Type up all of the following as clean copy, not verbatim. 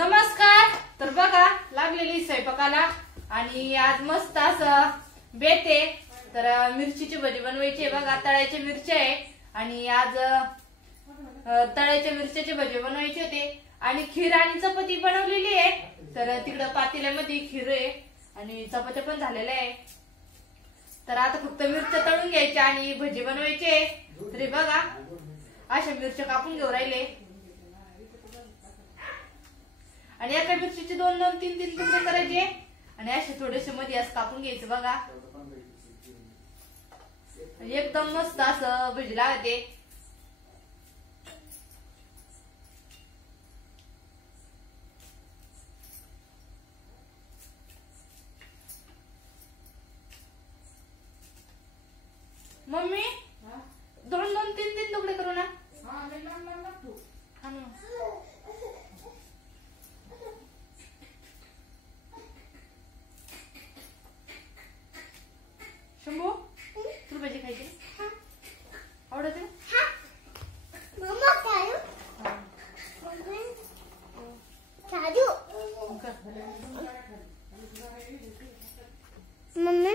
नमस्कार. तर बघा लागलेली स्वयंपाकाला आणि आज मस्त असं बेत आहे. तर मिरचीची भजी बनवायची आहे. बघा तळ्याच्या मिरच्या आहे आणि आज तळ्याच्या मिरच्याची भजी बनवायची होते आणि खीर आणि चपाती बनवलेली आहे. तर तिकडं पातेल्यामध्ये खीर आहे आणि चपात्या पण झालेल्या आहे. तर आता फक्त मिरच्या तळून घ्यायच्या आणि भजी बनवायची. तरी बघा अशा मिरच्या कापून घेऊ राहिले आणि एका मिरचीचे दोन दोन तीन तीन तुकडे करायचे आणि असे थोडेसे मध्ये असं कापून घ्यायचं. बघा एकदम मस्त असं भजी लागते. मम्मी दोन दोन तीन तीन तुकडे करू ना. शंभू तुला भजी खायची आवडते मम्मी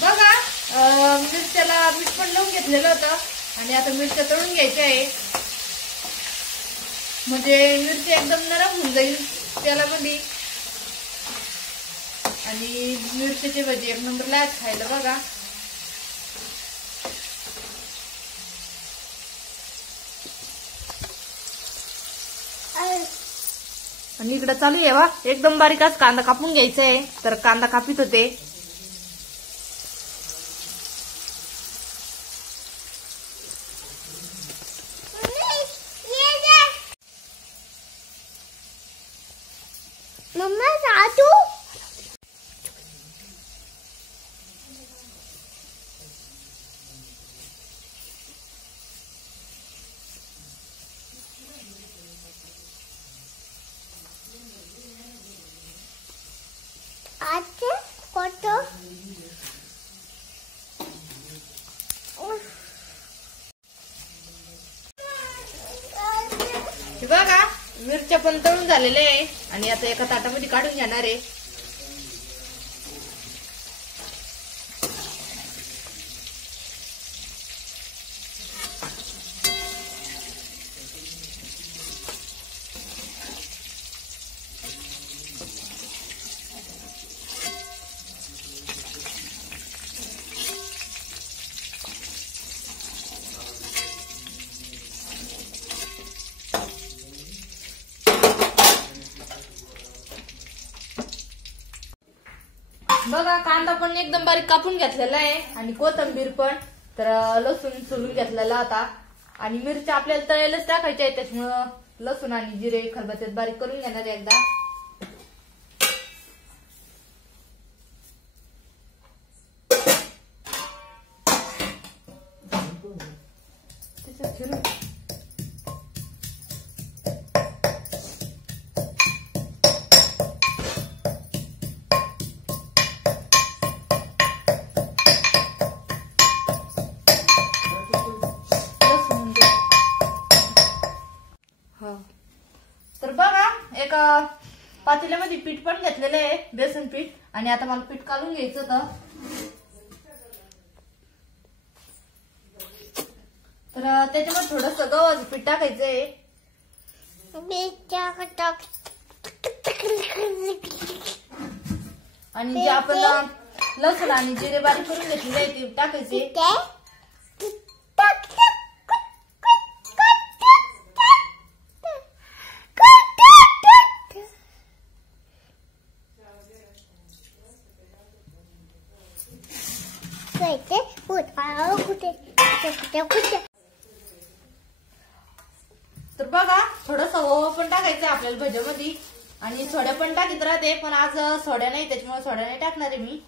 बघा मिरच्याला मीठ पण लावून घेतलेलं होतं आणि आता मिरच्या तळून घ्यायच्या आहे म्हणजे मिरची एकदम नरम होऊन जाईल तेलामध्ये आणि मिरच्याची भजी एक नंबरला खायला. बघा आणि इकडे चालू आहे बा एकदम बारीकच कांदा कापून घ्यायचा आहे. तर कांदा कापित होते. मम्मा साधू आते कत बघा मिरच्या पण तळून झालेल्या आहे आणि आता एका ताटामध्ये काढून घेणार आहे. बघा कांदा पण एकदम बारीक कापून घेतलेला आहे आणि कोथिंबीर पण. तर लसूण सोलून घेतलेला आता आणि मिरच्या आपल्याला तळायलाच टाकायच्या आहेत त्याच्यामुळं लसूण आणि जिरे खलबत्त्यात बारीक करून घेणार आहे एकदा. तर बघा एका पातेल्यामध्ये पीठ पण घेतलेलं आहे बेसन पीठ आणि आता मला पीठ काढून घ्यायचं होतं. तर त्याच्यामध्ये थोडस गव्हाचं पीठ टाकायचंय आणि जे आपण लसूण आणि जिरे बारीक करून घेतलेले आहे ते टाकायचे. तर बघा थोडस ओवा पण टाकायचं आपल्याला भज्यामध्ये आणि सोड्या पण टाकीत राहते पण आज सोड्या नाही त्याच्यामुळे सोड्या नाही टाकणार आहे मी.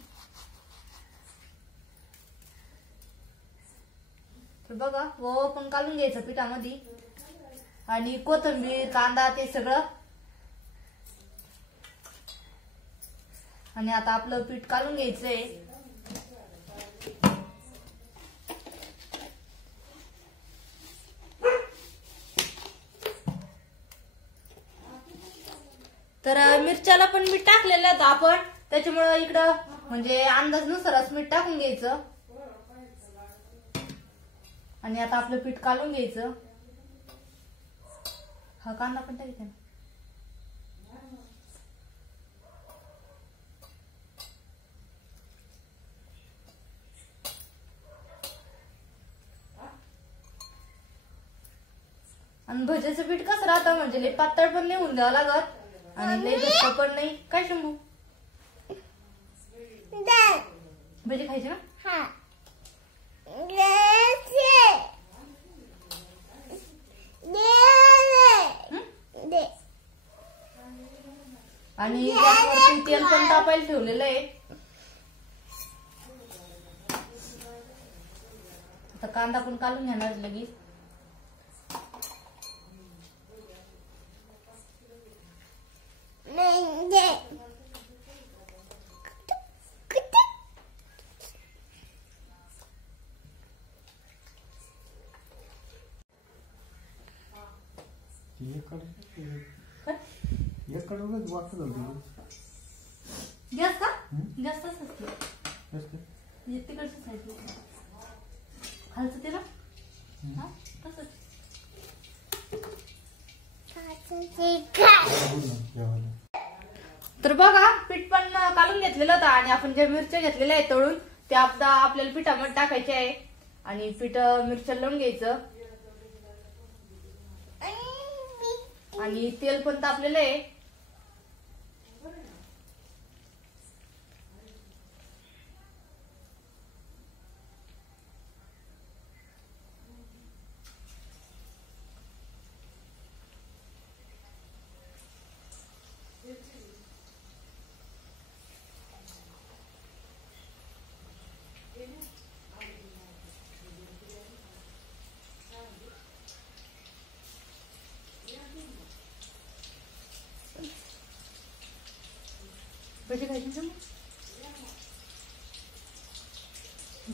तर बघा ओवा पण काढून घ्यायचं पिठामध्ये आणि कोथिंबीर कांदा ते सगळं आणि आता आपलं पीठ काढून घ्यायचंय. तर मिरच्याला पण मीठ टाकलेलं होतं आपण, त्याच्यामुळं इकडं म्हणजे अंदाजनुसारच मीठ टाकून घ्यायचं. आणि आता आपलं पीठ काढून घ्यायचं. हा कांदा पण टाकायचा. आणि भज्याचं पीठ कसं राहतं म्हणजे लई पातळ पण नाही होऊन द्यावं लागत आणि लई घट्ट पण नाही. काय शंभू भजी खायचे ना? आणि गॅसवरती तेल पण तापायला ठेवलेलं आहे. आता कांदा पण काढून घेणार लगेच. गॅस का? जास्त असते तिकडचं साईड खालचं ते ना. हा तसंच. तर बघा पीठ पण काढून घेतलेलं होतं आणि आपण ज्या मिरच्या घेतलेल्या आहेत तळून त्या आपल्याला पिठामध्ये टाकायचे आहे आणि पीठ मिरच्या लावून घ्यायचं. आणि तेल पण तापलेलं आहे. भजी खायची ना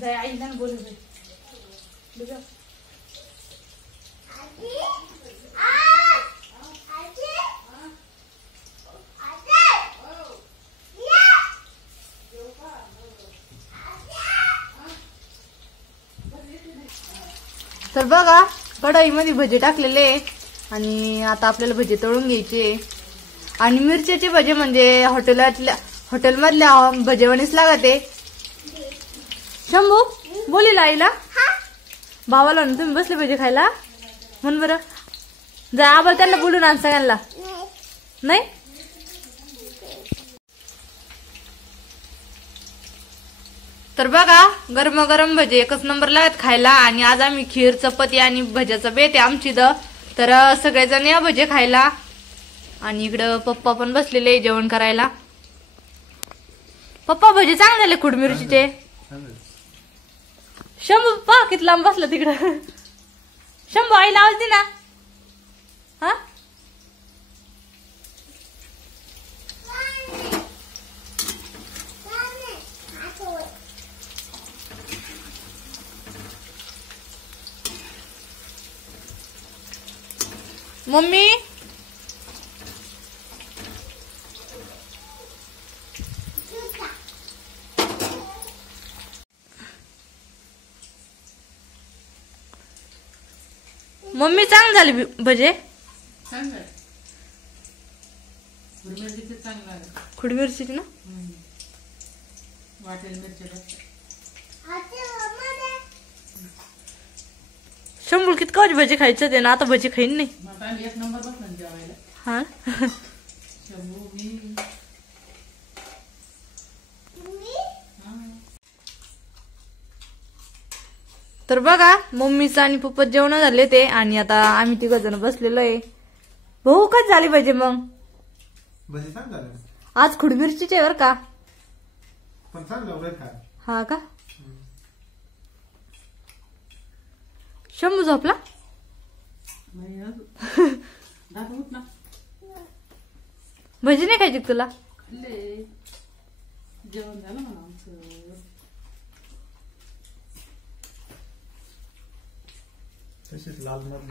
जाय आईला बोलू दे. तर बघा कढईमध्ये भजी टाकलेले आणि आता आपल्याला भजी तळून घ्यायचे. आणि मिरच्याचे भजे म्हणजे हॉटेलमधल्या भजेवानीच लागते. शंभू बोलील आईला भावाला ना तुम्ही बसले भजे खायला म्हण बरं. जा आबाल त्यांना बोलून आण सगळ्यांना. नाही तर बघा गरम भजे एकच नंबर लागत खायला. आणि आज आम्ही खीर चपाती आणि भज्याचा बेत आहे आमची तर सगळेजण या भजे खायला. आणि इकडं पप्पा पण बसलेले जेवण करायला. पप्पा भजी चांगले झाले खुड मिरचीचे. शंभू पप्पा किती लांब बसला तिकडं. शंभू आईला आवाज दे ना. हा मम्मी मम्मी चांगले झाले भजे. खुड मिरचीची ना. शंभू किती का भजी खायचं ते ना. आता भजी खाईन नाही. एक नंबर बसला जेवायला. हा तर बघा मम्मीचं आणि पप्पा जेवण झाले ते आणि आता आम्ही तिघ जण बसलेलो आहे. भाऊ काय झाली पाहिजे मग आज खुड मिरचीचे बर का. हा का शंभू झोपला. भजी नाही खायची तुला. जेवण झालं म्हणा आमचं. तशीच लाल मारली.